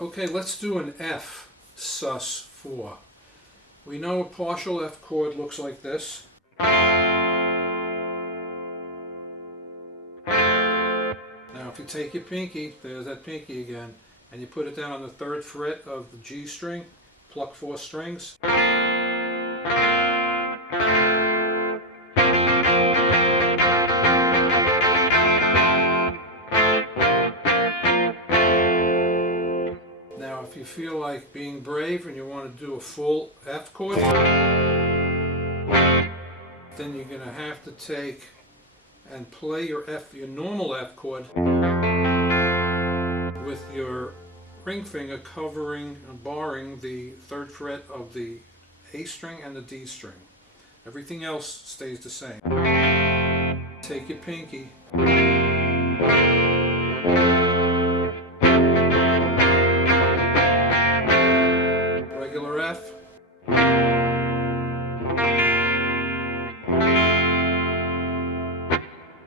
Okay, let's do an F sus4. We know a partial F chord looks like this. Now if you take your pinky, there's that pinky again, and you put it down on the 3rd fret of the G string, pluck 4 strings. Now if you feel like being brave and you want to do a full F chord, then you're going to have to take and play your normal F chord with your ring finger covering and barring the 3rd fret of the A string and the D string. Everything else stays the same. Take your pinky